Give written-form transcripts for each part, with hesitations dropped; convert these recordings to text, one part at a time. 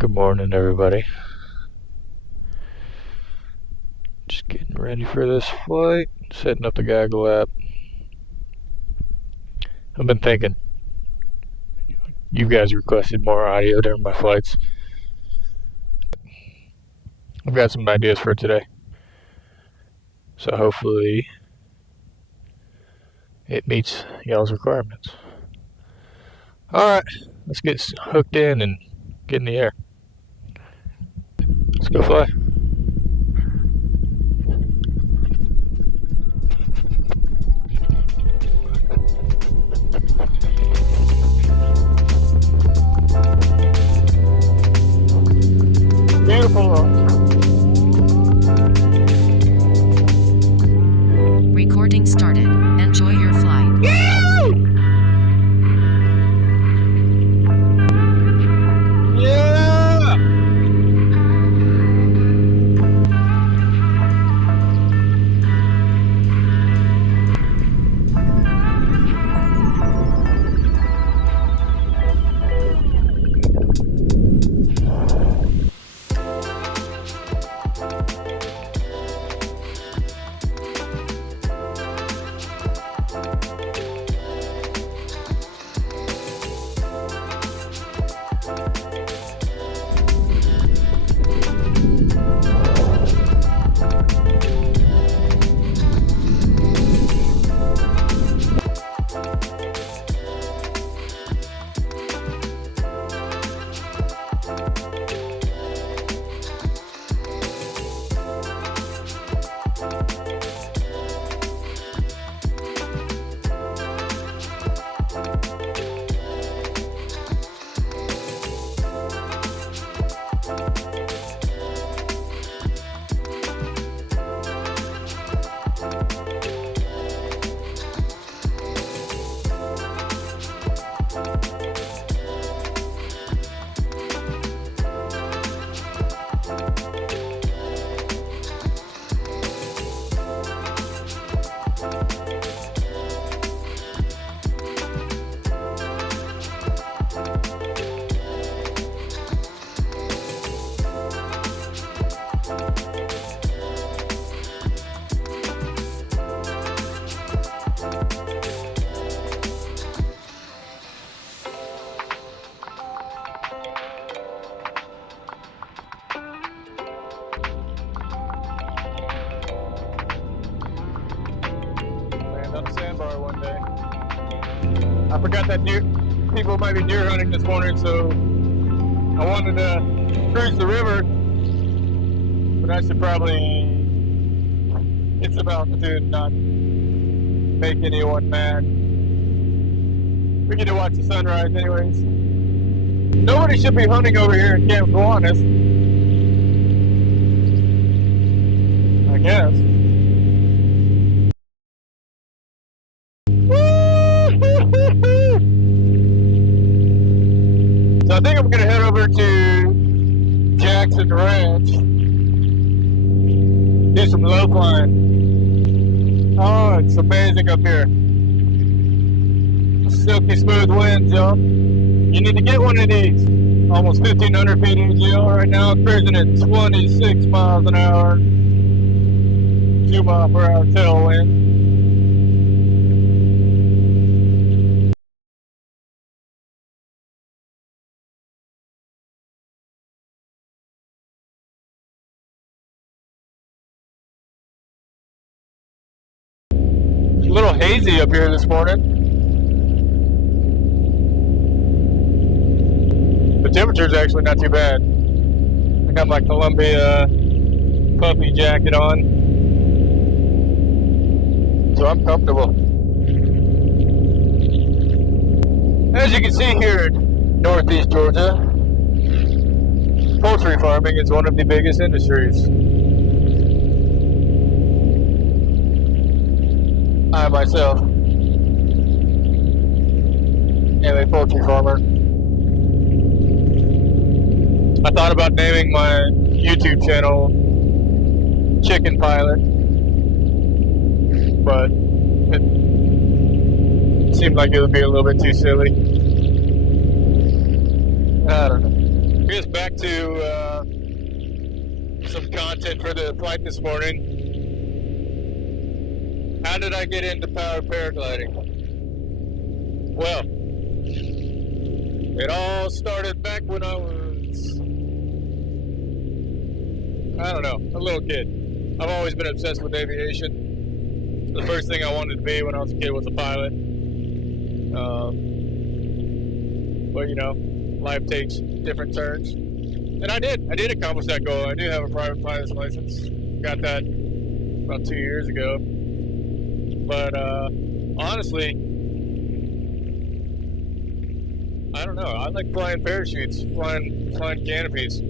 Good morning, everybody. Just getting ready for this flight, setting up the Gaggle app. I've been thinking, you guys requested more audio during my flights. I've got some ideas for today. So hopefully it meets y'all's requirements. Alright, let's get hooked in and get in the air. Let's go fly. Beautiful. Recording started. Enjoy your flight. Yeah! On the sandbar one day. I forgot that people might be deer hunting this morning, so I wanted to cruise the river, but I should probably get some altitude and not make anyone mad. We get to watch the sunrise anyways. Nobody should be hunting over here in Camp Kiwanis, I guess. So I think I'm going to head over to Jackson Ranch, do some low flying. Oh, it's amazing up here. Silky smooth winds, y'all. You need to get one of these. Almost 1,500 feet AGL right now, cruising at 26 miles an hour, 2 mile per hour tailwind. A little hazy up here this morning. The temperature's actually not too bad. I got my Columbia puffy jacket on, so I'm comfortable. As you can see here in northeast Georgia, poultry farming is one of the biggest industries. I myself am a poultry farmer. I thought about naming my YouTube channel Chicken Pilot, but it seemed like it would be a little bit too silly. I don't know. guess back to some content for the flight this morning. How did I get into paragliding? Well, it all started back when I was, I don't know, a little kid. I've always been obsessed with aviation. The first thing I wanted to be when I was a kid was a pilot. But you know, life takes different turns. And I did accomplish that goal. I do have a private pilot's license. Got that about 2 years ago. But honestly, I don't know. I like flying parachutes, flying canopies.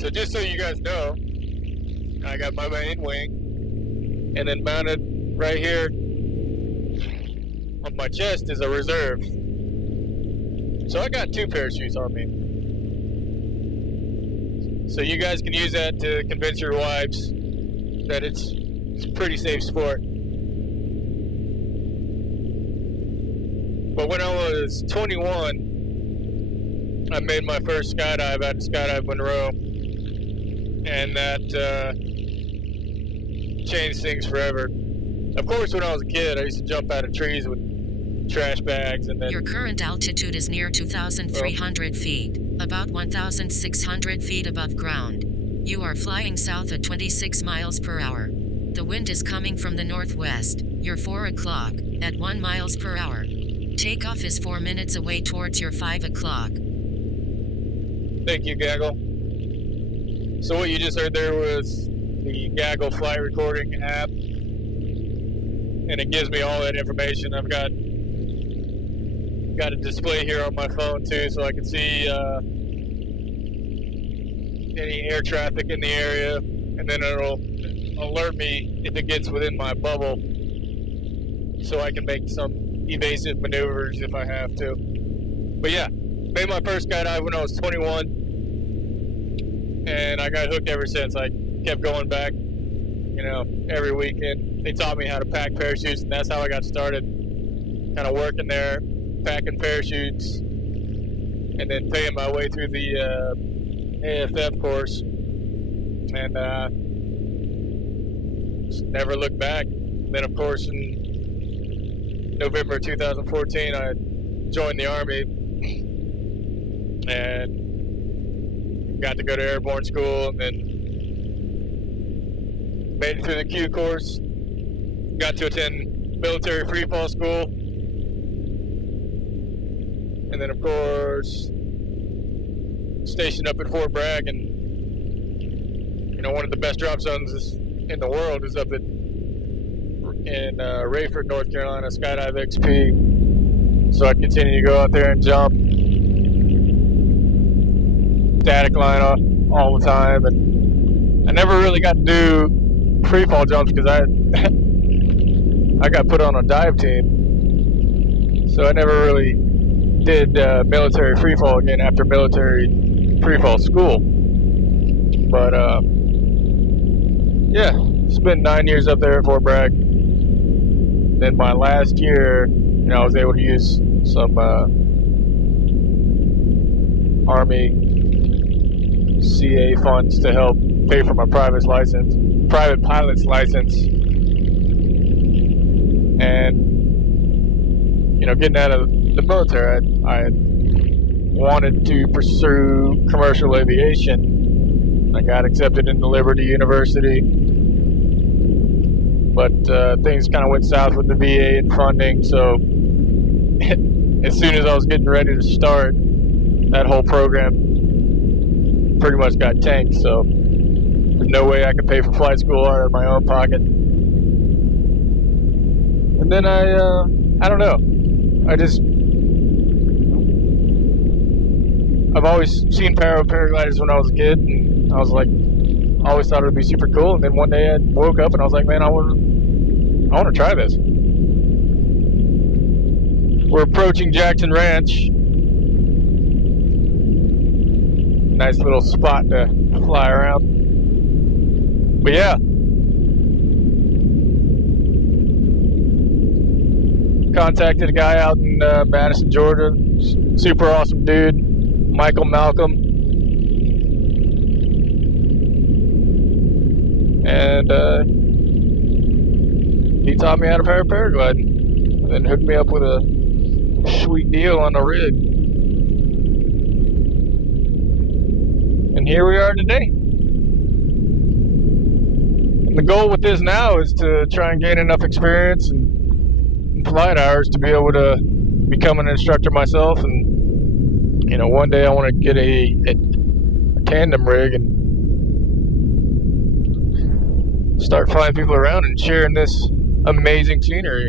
So just so you guys know, I got my main wing, and then mounted right here on my chest is a reserve. So I got 2 parachutes on me. So you guys can use that to convince your wives that it's a pretty safe sport. But when I was 21, I made my first skydive at Skydive Monroe, and that changed things forever. Of course, when I was a kid, I used to jump out of trees with trash bags, and then... Your current altitude is near 2,300 feet, about 1,600 feet above ground. You are flying south at 26 miles per hour. The wind is coming from the northwest. You're 4 o'clock, at 1 miles per hour. Takeoff is 4 minutes away towards your 5 o'clock. Thank you, Gaggle. So what you just heard there was the Gaggle flight recording app, and it gives me all that information. I've got a display here on my phone too, so I can see any air traffic in the area, and then it'll alert me if it gets within my bubble, so I can make some evasive maneuvers if I have to. But yeah, made my first skydive when I was 21, and I got hooked ever since. I kept going back, you know, every weekend. They taught me how to pack parachutes, and that's how I got started, kind of working there, packing parachutes, and then paying my way through the AFF course, and just never looked back. Then of course in November 2014 I joined the Army and got to go to airborne school, and then made it through the Q course, got to attend military freefall school, and then of course stationed up at Fort Bragg, and you know, one of the best drop zones in the world is up in Rayford, North Carolina, Skydive XP. So I continue to go out there and jump static line all the time, and I never really got to do free fall jumps because I got put on a dive team, so I never really did military free fall again after military free fall school. But yeah, spent 9 years up there at Fort Bragg. Then my last year, you know, I was able to use some Army CA funds to help pay for my private pilot's license. And you know, getting out of the military, I wanted to pursue commercial aviation. I got accepted into Liberty University, but things kind of went south with the VA and funding, so as soon as I was getting ready to start, that whole program pretty much got tanked, so there's no way I could pay for flight school out of my own pocket. And then I don't know, I've always seen paragliders when I was a kid, and I was like, always thought it would be super cool. And then one day I woke up and I was like, man, I want to try this. We're approaching Jackson Ranch. Nice little spot to fly around. But yeah, contacted a guy out in Madison, Georgia. Super awesome dude, Michael Malcolm. And he taught me how to paraglide, and then hooked me up with a sweet deal on the rig. And here we are today. And the goal with this now is to try and gain enough experience and flight hours to be able to become an instructor myself. And you know, one day I want to get a tandem rig and start flying people around and sharing this amazing scenery.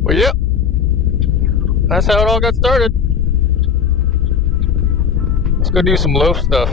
Well, yep, that's how it all got started. Let's go do some loaf stuff.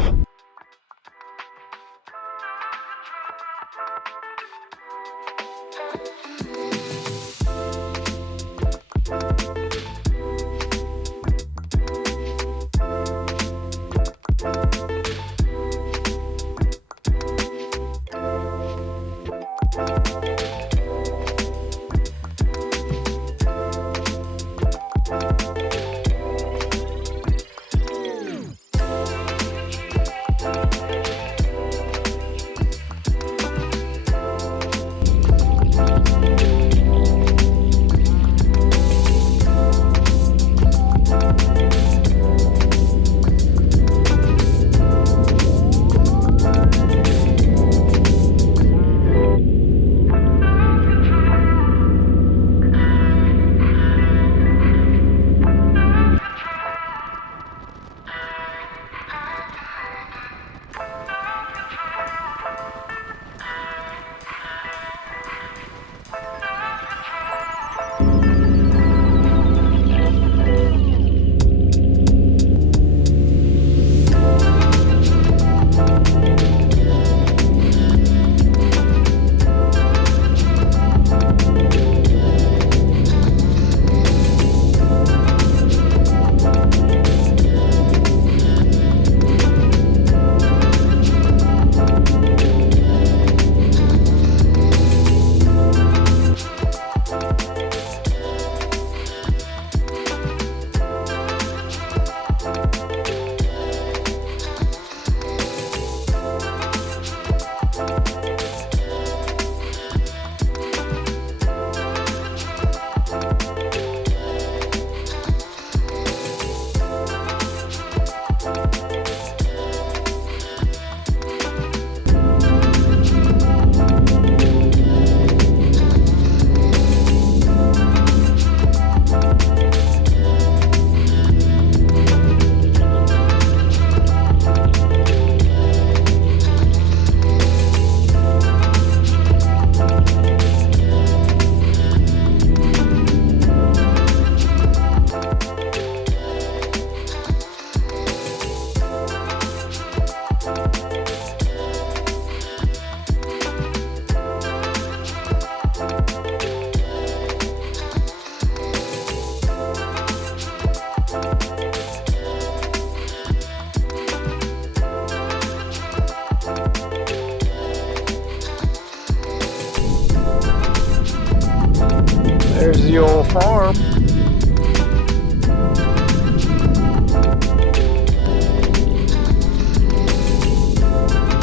There's the old farm.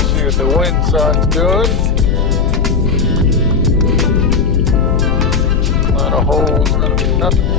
See what the wind side's doing. Not a hole, nothing.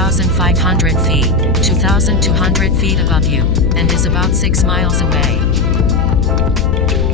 2,500 feet, 2,200 feet above you, and is about 6 miles away.